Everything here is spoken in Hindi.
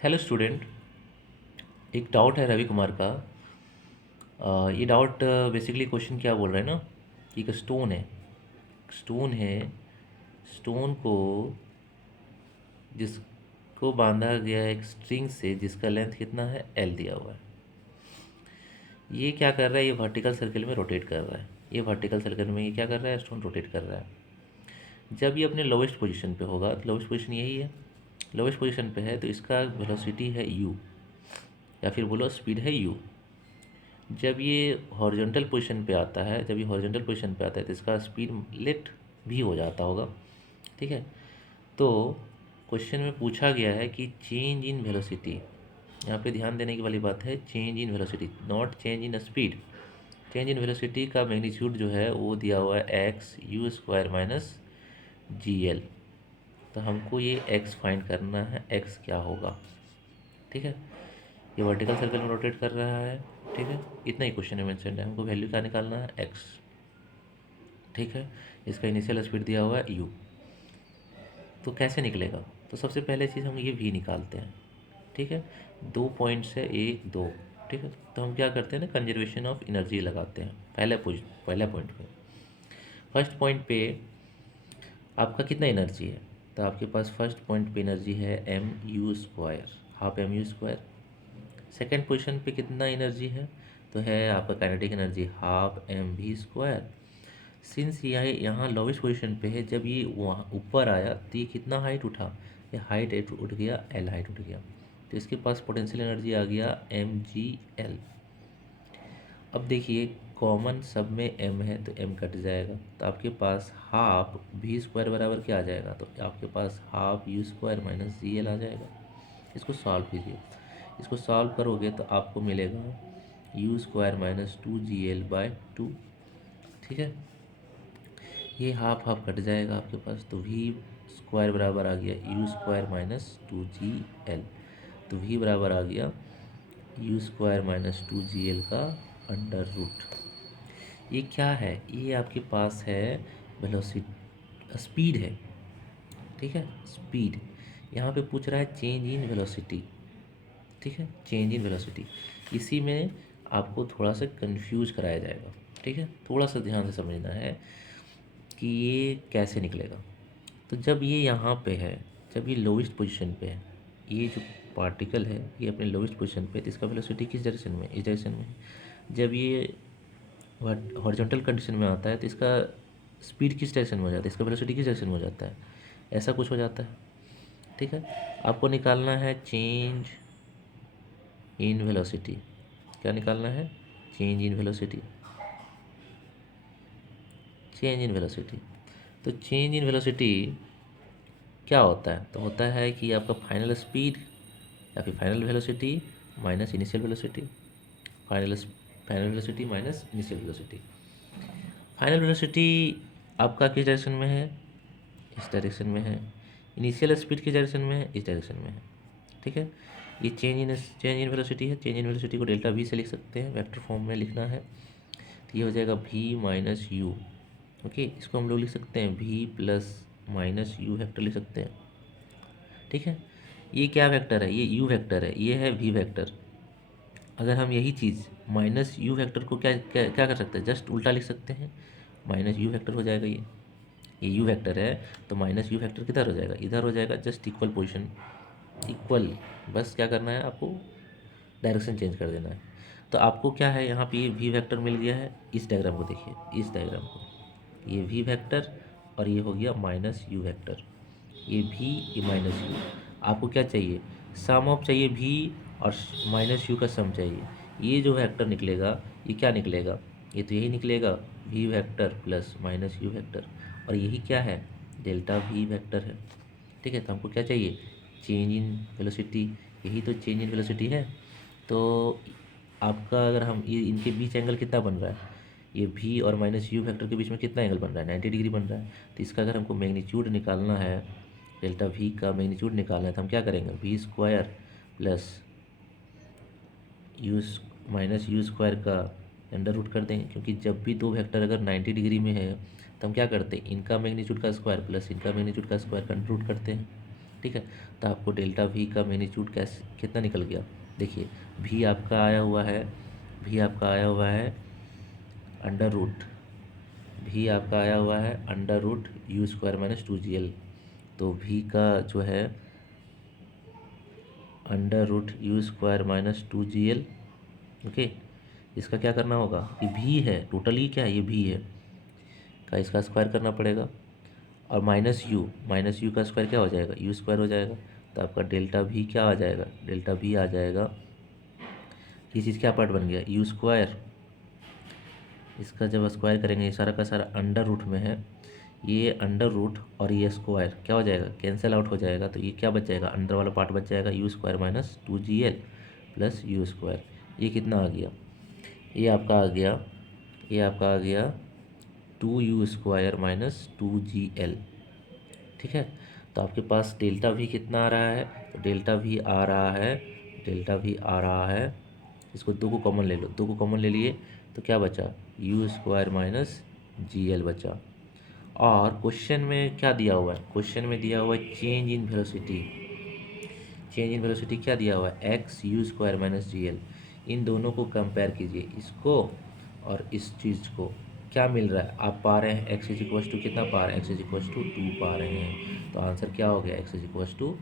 Hello student. एक डाउट है रवि कुमार का। ये डाउट बेसिकली क्वेश्चन क्या बोल रहा है ना कि एक स्टोन है। स्टोन को जिसको बांधा गया है एक स्ट्रिंग से जिसका लेंथ कितना है एल दिया हुआ है। ये क्या कर रहा है, ये वर्टिकल सर्कल में रोटेट कर रहा है। ये वर्टिकल सर्कल में ये क्या कर रहा है, स्टोन रोटेट कर रहा है। जब ये अपने लोवेस्ट पोजीशन पे होगा तो लोवेस्ट पोजीशन यही है, लोवेस्ट पोजीशन पे है तो इसका वेलोसिटी है यू, या फिर बोलो स्पीड है यू। जब ये हॉरिजॉन्टल पोजीशन पे आता है, जब ये हॉरिजॉन्टल पोजीशन पे आता है तो इसका स्पीड लेट भी हो जाता होगा। ठीक है, तो क्वेश्चन में पूछा गया है कि चेंज इन वेलोसिटी, यहाँ पे ध्यान देने की वाली बात है, change in velocity not change in speed. Change in velocity का मैग्नीट्यूड जो है वो दिया हुआ है X U square minus G L. तो हमको ये एक्स फाइंड करना है, एक्स क्या होगा। ठीक है, ये वर्टिकल सर्कल में रोटेट कर रहा है। ठीक है, इतना ही क्वेश्चन में मेंशन है, हमको वैल्यू क्या निकालना है, एक्स। ठीक है, इसका इनिशियल स्पीड दिया हुआ है यू। तो कैसे निकलेगा, तो सबसे पहले चीज़ हम ये वी निकालते हैं। ठीक है, 2 पॉइंट से 1 2। ठीक है, तो हम क्या करते हैं ना, कंजर्वेशन ऑफ एनर्जी लगाते हैं पहला पॉइंट पे। फर्स्ट पॉइंट पे आपका कितना एनर्जी है, तो आपके पास फर्स्ट पॉइंट पे एनर्जी है M U square, half M U square. Second position पे कितना एनर्जी है, तो है आपका kinetic energy half M V square. Since यह यहाँ लोवेस्ट पोजीशन पे है, जब ये वहाँ ऊपर आया तो ये कितना हाइट उठा, ये हाइट उठ गया, एल हाइट उठ गया। तो इसके पास पोटेंशियल एनर्जी आ गया एम जी एल। अब देखिए कॉमन सब में एम है तो एम कट जाएगा, तो आपके पास हाफ वी स्क्वायर बराबर क्या आ जाएगा, तो आपके पास half U square minus G L आ जाएगा। इसको सॉल्व कीजिए, इसको सॉल्व करोगे तो आपको मिलेगा यू स्क्वायर माइनस 2 GL/2। ठीक है, ये हाफ हाफ कट जाएगा आपके पास, तो वी स्क्वायर बराबर आ गया यू स्क्वायर माइनस 2GL। तो वी बराबर आ गया यू स्क्वायर माइनस 2GL का अंडर रूट। ये क्या है, ये आपके पास है वेलोसिटी, स्पीड है। ठीक है, स्पीड यहाँ पे पूछ रहा है चेंज इन वेलोसिटी। ठीक है, चेंज इन वेलोसिटी, इसी में आपको थोड़ा सा कंफ्यूज कराया जाएगा। ठीक है, थोड़ा सा ध्यान से समझना है कि ये कैसे निकलेगा। तो जब ये यहाँ पे है, जब ये लोवेस्ट पोजीशन पे है, ये जो पार्टिकल है ये अपने लोवेस्ट पोजीशन पे है, तो इसका वेलोसिटी किस डायरेक्शन में, इस डायरेक्शन में है। जब ये हॉरिजॉन्टल कंडीशन में आता है तो इसका स्पीड किस डायरेक्शन में हो जाता है, इसका वेलोसिटी किस डायरेक्शन में हो जाता है, ऐसा कुछ हो जाता है। ठीक है, आपको निकालना है चेंज इन वेलोसिटी। क्या निकालना है, change in velocity, change in velocity. तो चेंज इन वेलोसिटी क्या होता है, तो होता है कि आपका फाइनल स्पीड या फिर final velocity minus initial velocity, final final velocity minus initial velocity. Final velocity आपका किस डायरेक्शन में है, इस डायरेक्शन में है। इनिशियल स्पीड किस डायरेक्शन में है, इस डायरेक्शन में है। ठीक है, ये चेंज इन वेलोसिटी है। चेंज इन वेलोसिटी को डेल्टा वी से लिख सकते हैं, वेक्टर फॉर्म में लिखना है, तो ये हो जाएगा वी माइनस यू। ओके, इसको हम लोग लिख सकते हैं V plus minus U vector लिख सकते हैं। ठीक है, ये क्या वेक्टर है, ये यू वेक्टर है, ये है वी वेक्टर। अगर हम यही चीज़ माइनस यू वेक्टर को क्या क्या क्या कर सकते हैं, जस्ट उल्टा लिख सकते हैं, माइनस यू वेक्टर हो जाएगा। ये यू वेक्टर है तो माइनस यू वेक्टर किधर हो जाएगा, इधर हो जाएगा, जस्ट इक्वल पोजीशन, इक्वल। बस क्या करना है आपको, डायरेक्शन चेंज कर देना है। तो आपको क्या है, यहाँ पे ये वी वेक्टर मिल गया है। इस डायग्राम को देखिए, इस डायग्राम को, ये वी वेक्टर और ये हो गया माइनस यू वेक्टर, ये भी ये माइनस यू। आपको क्या चाहिए, सम ऑफ चाहिए भी और माइनस यू का सम चाहिए। ये जो वेक्टर निकलेगा ये क्या निकलेगा, ये तो यही निकलेगा V vector plus minus U vector, और यही क्या है, डेल्टा वी वेक्टर है। ठीक है, तो हमको क्या चाहिए, चेंज इन वेलोसिटी, यही तो चेंज इन वेलोसिटी है। तो आपका अगर हम ये इनके बीच एंगल कितना बन रहा है, ये भी और माइनस यू फैक्टर के बीच में कितना एंगल बन रहा है, 90 डिग्री बन रहा है। तो इसका अगर हमको मैग्नीट्यूड निकालना है, डेल्टा वी का मैग्नीट्यूड निकालना है, तो हम क्या करेंगे, V square plus U minus U square का अंडर रूट कर देंगे, क्योंकि जब भी दो वेक्टर अगर 90 डिग्री में है तो हम क्या करते हैं, इनका मैग्नीट्यूड का स्क्वायर प्लस इनका मैग्नीट्यूड का स्क्वायर का अंडर रूट करते हैं। ठीक है। तो आपको डेल्टा वी का मैग्नीट्यूड कैसे कितना निकल गया, देखिए वी आपका आया हुआ है, वी आपका आया हुआ है अंडर रूट, वी आपका आया हुआ है under root U square minus 2gl। तो वी का जो है under root U square minus 2gl। Okay, इसका क्या करना होगा, ये भी है टोटली, क्या है ये भी है का, इसका स्क्वायर करना पड़ेगा। और माइनस यू का स्क्वायर क्या हो जाएगा, यू स्क्वायर हो जाएगा। तो आपका डेल्टा भी क्या आ जाएगा, डेल्टा भी आ जाएगा, ये चीज़ क्या पार्ट बन गया, यू स्क्वायर। इसका जब स्क्वायर करेंगे, ये सारा का सारा अंडर रूट में है, ये अंडर रूट और ये स्क्वायर क्या हो जाएगा, कैंसिल आउट हो जाएगा। तो ये क्या बच जाएगा, अंडर वाला पार्ट बच जाएगा, you square minus 2gl plus you square. ये कितना आ गया, ये आपका आ गया, ये आपका आ गया 2u स्क्वायर माइनस 2gl। ठीक है। तो आपके पास डेल्टा वी कितना आ रहा है, तो डेल्टा वी आ रहा है, डेल्टा वी आ रहा है, इसको दो को कॉमन ले लो, दो को कॉमन ले लिए तो क्या बचा, you square minus G L बचा। और क्वेश्चन में क्या दिया हुआ है, क्वेश्चन में दिया हुआ है change in velocity, change in velocity क्या दिया हुआ है, X U square minus G L. इन दोनों को कंपेयर कीजिए, इसको और इस चीज़ को, क्या मिल रहा है, आप पा रहे हैं एक्स इज इक्वस टू कितना पा रहे हैं, एक्स इज इक्वस टू 2 पा रहे हैं। तो आंसर क्या हो गया, एक्स इज इक्वस टू